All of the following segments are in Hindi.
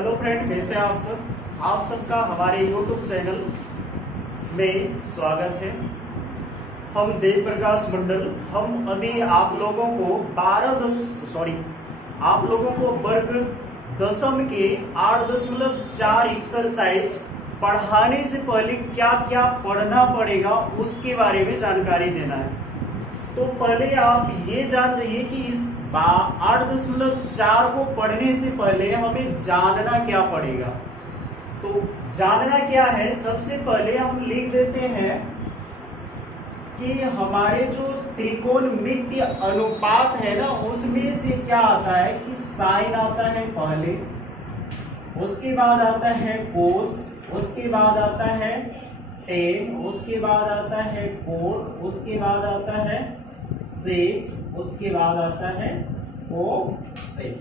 हेलो फ्रेंड, कैसे हैं आप सब। आप सबका हमारे यूट्यूब चैनल में स्वागत है। हम देव प्रकाश मंडल। हम अभी आप लोगों को वर्ग दशम के 8.4 एक्सरसाइज पढ़ाने से पहले क्या क्या पढ़ना पड़ेगा उसके बारे में जानकारी देना है। तो पहले आप ये जान जाइए कि इस 8.4 को पढ़ने से पहले हमें जानना क्या पड़ेगा। तो जानना क्या है, सबसे पहले हम लिख देते हैं कि हमारे जो त्रिकोणमितीय अनुपात है ना, उसमें से क्या आता है कि साइन आता है पहले, उसके बाद आता है कोस, उसके बाद आता है टेन, उसके बाद आता है कोट, उसके बाद आता है सेक, उसके बाद आता है कोसेक।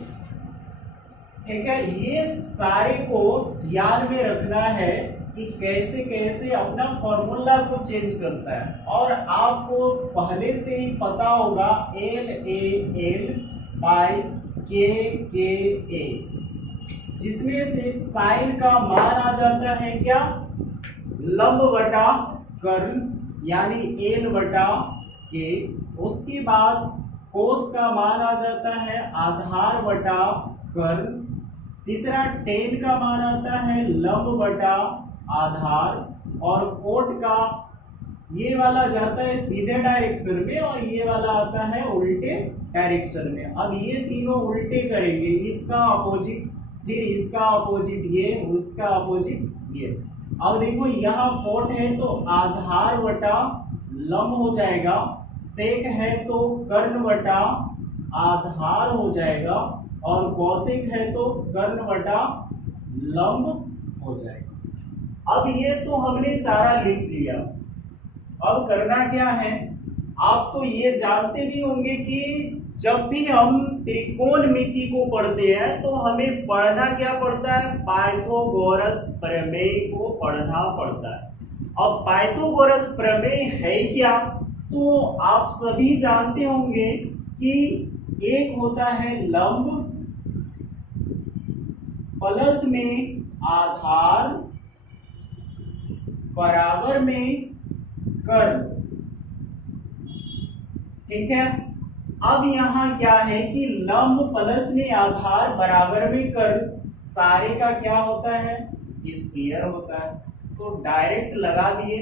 ठीक है, ये सारे को ध्यान में रखना है कि कैसे कैसे अपना फॉर्मूला को चेंज करता है। और आपको पहले से ही पता होगा एल ए एल बाई के ए, जिसमें से साइन का मान आ जाता है क्या, लंब बटा कर्ण यानी एल बटा के। उसके बाद कोस का मान आ जाता है आधार बटा कर्ण। तीसरा टेन का मान आता है लंब बटा आधार। और कोट का ये वाला जाता है सीधे डायरेक्शन में और ये वाला आता है उल्टे डायरेक्शन में। अब ये तीनों उल्टे करेंगे, इसका अपोजिट, फिर इसका अपोजिट ये, उसका अपोजिट ये। अब देखो यहाँ कोट है तो आधार बटा लंब हो जाएगा, सेक है तो कर्ण बटा आधार हो जाएगा, और कौशिक है तो कर्ण बटा लंब हो जाएगा। अब ये तो हमने सारा लिख लिया। अब करना क्या है, आप तो ये जानते भी होंगे कि जब भी हम त्रिकोणमिति को पढ़ते हैं तो हमें पढ़ना क्या पड़ता है, पाइथागोरस प्रमेय को पढ़ना पड़ता है। अब पाइथागोरस प्रमेय है क्या, तो आप सभी जानते होंगे कि एक होता है लंब प्लस में आधार बराबर में कर्ण। ठीक है, अब यहां क्या है कि लंब प्लस में आधार बराबर में कर्ण, सारे का क्या होता है, स्क्वायर होता है। तो डायरेक्ट लगा दिए।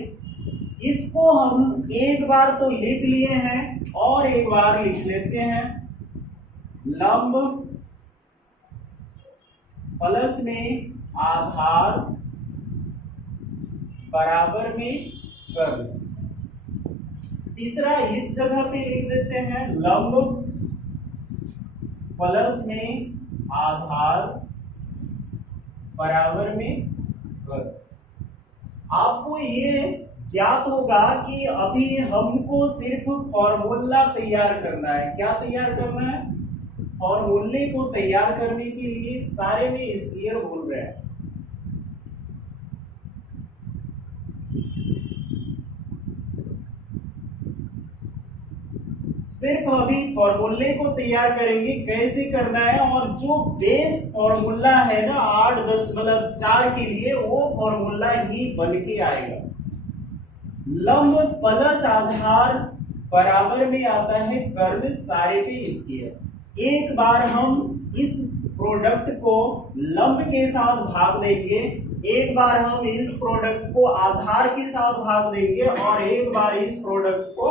इसको हम एक बार तो लिख लिए हैं और एक बार लिख लेते हैं, लंब प्लस में आधार बराबर में कर्ण। तीसरा इस जगह पे लिख देते हैं, लंब प्लस में आधार बराबर में कर्ण। आपको ये ज्ञात होगा कि अभी हमको सिर्फ फॉर्मूला तैयार करना है। क्या तैयार करना है, फॉर्मूले को तैयार करने के लिए सारे में स्क्वायर बोल रहे हैं। सिर्फ अभी फॉर्मूले को तैयार करेंगे, कैसे करना है, और जो बेस फॉर्मूला है ना 8.4 के लिए, वो फॉर्मूला ही बन के आएगा। लंब प्लस आधार बराबर में आता है कर्ण, सारे पे स्क्वायर। एक बार हम इस प्रोडक्ट को लंब के साथ भाग देंगे, एक बार हम इस प्रोडक्ट को आधार के साथ भाग देंगे, और एक बार इस प्रोडक्ट को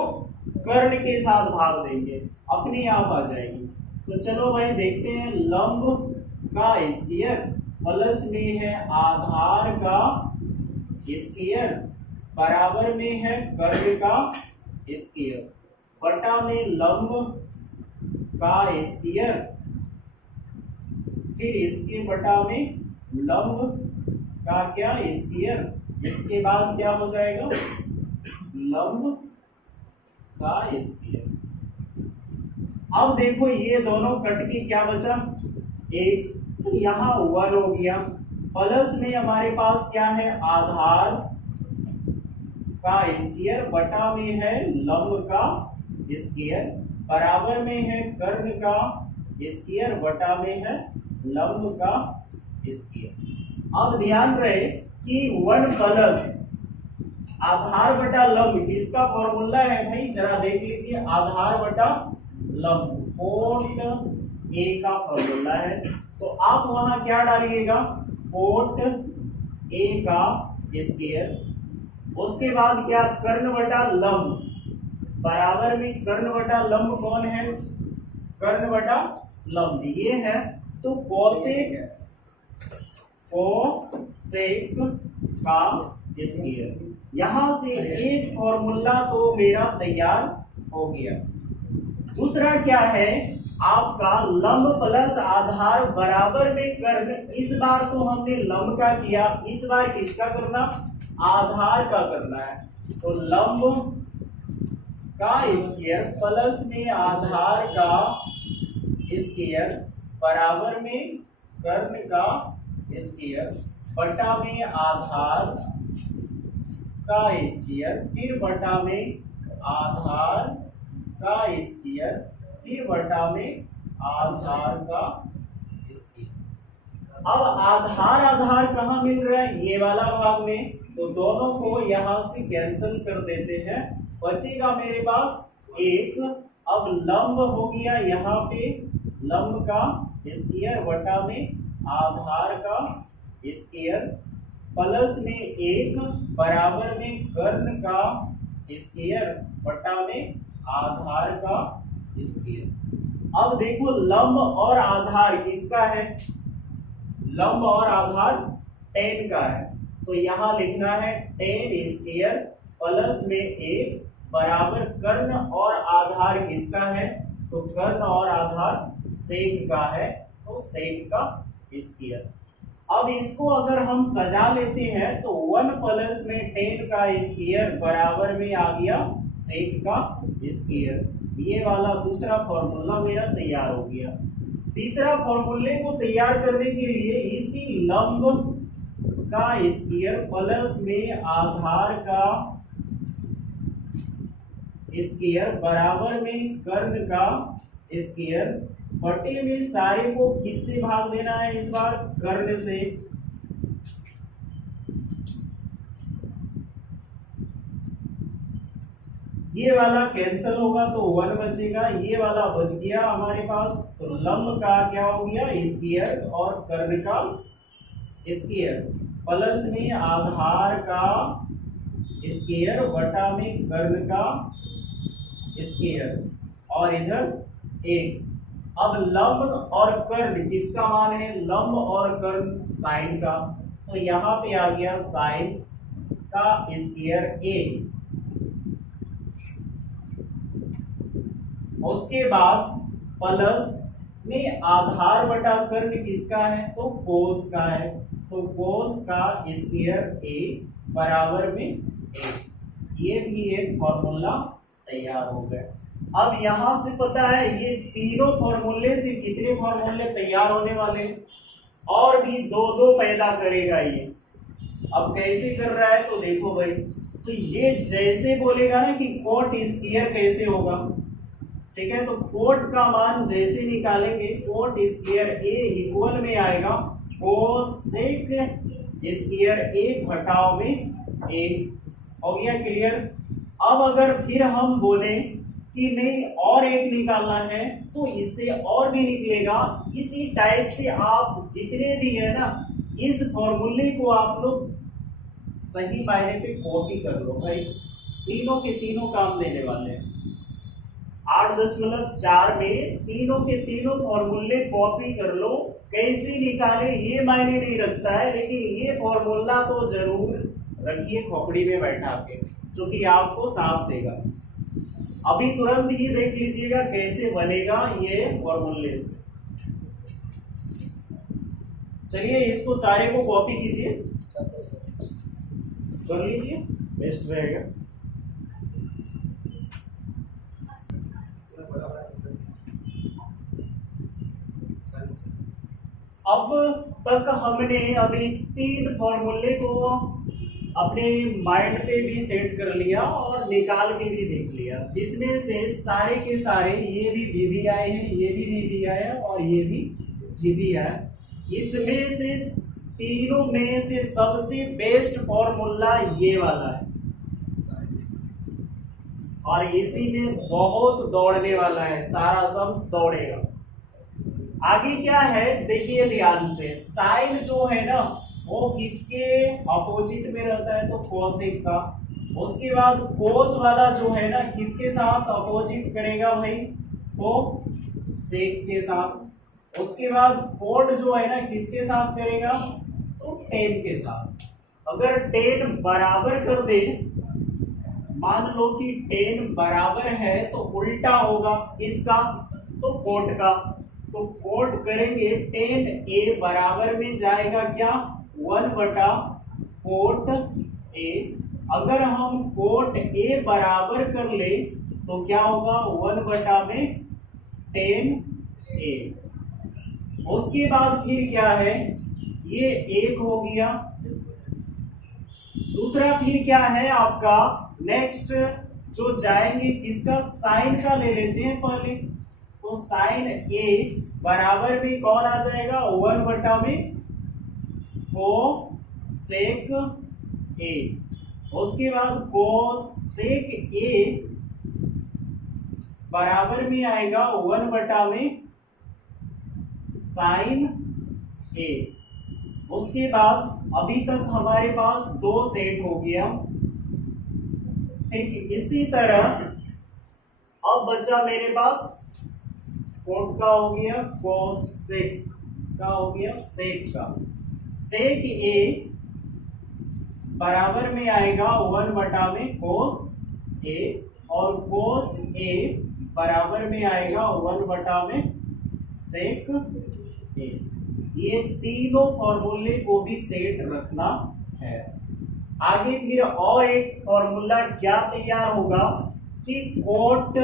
कर्ण के साथ भाग देंगे, अपने आप आ जाएगी। तो चलो भाई देखते हैं, लंब का स्क्वायर प्लस में है आधार का स्क्वायर बराबर में है कर्ण का स्क्वायर, बटा में लंब का स्क्वायर, फिर इसके बटा में लंब का क्या स्क्वायर, इसके बाद क्या हो जाएगा, लंब का स्क्वायर। अब देखो ये दोनों कट के क्या बचा, एक, तो यहां 1 हो गया। प्लस में हमारे पास क्या है, आधार का स्क्वायर बटा में है लंब का स्क्वायर, बराबर में है कर्ण का स्क्वायर बटा में है लंब का स्क्वायर। अब ध्यान रहे कि 1 प्लस आधार बटा लंब किसका फॉर्मूला है भाई, जरा देख लीजिए, आधार बटा लंब कोट ए का फॉर्मूला है। तो आप वहां क्या डालिएगा, कोट ए का स्क्वायर, उसके बाद क्या, कर्ण बटा लंब बराबर में कर्ण बटा लंब कौन है, कर्ण बटा लंब ये है, तो कोसेक का स्क्वायर। यहां से एक फॉर्मूला तो मेरा तैयार हो गया। दूसरा क्या है आपका, लंब प्लस आधार बराबर में कर्ण। इस बार तो हमने लंब का किया, इस बार किसका करना, आधार का करना है। तो लंब का स्क्वायर प्लस में आधार का स्क्वायर बराबर में कर्ण का स्क्वायर बटा में आधार का स्क्वायर, फिर बटा में आधार का स्क्वायर, फिर बटा में आधार का स्क्वायर। अब आधार आधार कहाँ मिल रहा है, ये वाला भाग में, तो दोनों को यहां से कैंसिल कर देते हैं, बचेगा मेरे पास एक। अब लंब हो गया यहाँ पे लंब का स्क्वायर बटा में आधार का स्क्वायर प्लस में एक बराबर में कर्ण का स्क्वायर बटा में आधार का स्क्वायर। अब देखो लंब और आधार किसका है, लंब और आधार tan का है, तो यहां लिखना है tan स्क्वायर प्लस में एक बराबर कर्ण और आधार किसका है, तो कर्ण और आधार सेक का है, तो सेक का स्क्वायर। अब इसको अगर हम सजा लेते हैं तो 1 प्लस में tan का स्क्वायर बराबर में आ गया सेक का स्क्वायर। ये वाला दूसरा फॉर्मूला मेरा तैयार हो गया। तीसरा फॉर्मूले को तैयार करने के लिए इसी लंब का स्क्वायर प्लस में आधार का स्क्वायर बराबर में कर्ण का स्क्वायर बटे में सारे को किससे भाग देना है, इस बार कर्ण से। ये वाला कैंसिल होगा तो 1 बचेगा, ये वाला बच गया हमारे पास। तो लंब का क्या हो गया स्क्वायर और कर्ण का स्क्वायर प्लस में आधार का स्क्वायर बटा में कर्ण का स्क्वायर और इधर एक। अब लंब और कर्ण किसका मान है, लंब और कर्ण साइन का, तो यहाँ पे आ गया साइन का स्क्वायर ए। उसके बाद प्लस में आधार बटा कर्ण किसका है, तो कोस का है, तो कोस का स्क्वायर ए बराबर में ए। ये भी एक फॉर्मूला तैयार हो गया। अब यहां से पता है ये तीनों फॉर्मूले से कितने फॉर्मूले तैयार होने वाले, और भी दो दो पैदा करेगा ये। अब कैसे कर रहा है तो देखो भाई, तो ये जैसे बोलेगा ना कि कोट स्क्वायर कैसे होगा, ठीक है, तो कोट का मान जैसे निकालेंगे कोट स्क्वायर ए इक्वल में आएगा कोसेक स्क्वायर ए घटाव में ए। हो गया क्लियर। अब अगर फिर हम बोले कि नहीं और एक निकालना है तो इससे और भी निकलेगा। इसी टाइप से आप जितने भी है ना इस फॉर्मूले को आप लोग सही मायने पे कॉपी कर लो भाई, तीनों के तीनों काम देने वाले हैं। 8.4 में तीनों के तीनों फॉर्मूले कॉपी कर लो, कैसे निकाले ये मायने नहीं रखता है, लेकिन ये फॉर्मूला तो जरूर रखिए खोपड़ी में बैठा के, जो कि आपको साफ देगा। अभी तुरंत ही देख लीजिएगा कैसे बनेगा ये फॉर्मूले से। चलिए इसको सारे को कॉपी कीजिए, कर लीजिए, बेस्ट रहेगा। अब तक हमने अभी 3 फॉर्मूले को अपने माइंड पे भी सेट कर लिया और निकाल के भी देख लिया, जिसमें से सारे के सारे ये भी वी आए हैं, ये भी वी आए हैं और ये भी वी आए। इसमें से तीनों में से सबसे बेस्ट फॉर्मूला ये वाला है, और इसी में बहुत दौड़ने वाला है, सारा सम्स दौड़ेगा। आगे क्या है देखिए ध्यान से, साइन जो है ना वो किसके अपोजिट में रहता है, तो कोसेक का। उसके बाद कोस वाला जो है ना किसके साथ अपोजिट करेगा भाई, तो सेक के साथ। उसके बाद कोड जो है ना किसके साथ करेगा, तो टेन के साथ। अगर टेन बराबर कर दे, मान लो कि टेन बराबर है तो उल्टा होगा किसका, तो कोट का। तो कोट करेंगे, टेन ए बराबर में जाएगा क्या, 1/कोट ए। अगर हम कोट ए बराबर कर ले तो क्या होगा, 1/10 ए। उसके बाद फिर क्या है, ये एक हो गया। दूसरा फिर क्या है आपका, नेक्स्ट जो जाएंगे किसका, साइन का ले लेते हैं पहले। तो साइन ए बराबर भी कौन आ जाएगा, 1/कोसेक ए। उसके बाद कोसेक ए बराबर में आएगा 1/साइन ए। उसके बाद अभी तक हमारे पास दो सेट हो गया। ठीक इसी तरह अब बचा मेरे पास कोट का हो गया, कोसेक का हो गया, सेक का। सेक ए बराबर में आएगा 1/कोस ए, और कोस ए बराबर में आएगा 1/सेक ए। ये तीनों फॉर्मूले को भी सेट रखना है। आगे फिर और एक फॉर्मूला क्या तैयार होगा कि कोट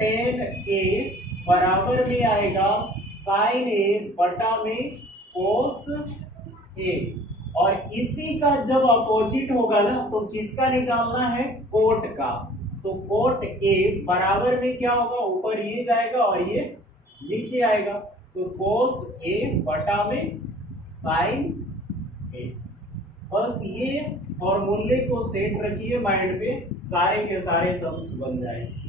10 ए बराबर में आएगा साइन ए बटा में कोस ए। और इसी का जब अपोजिट होगा ना तो किसका निकालना है, कोट का। तो कोट ए बराबर में क्या होगा, ऊपर ये जाएगा और ये नीचे आएगा, तो कोस ए बटा में साइन ए। बस ये फॉर्मूले को सेट रखिए माइंड पे, सारे के सारे सम्स बन जाएंगे।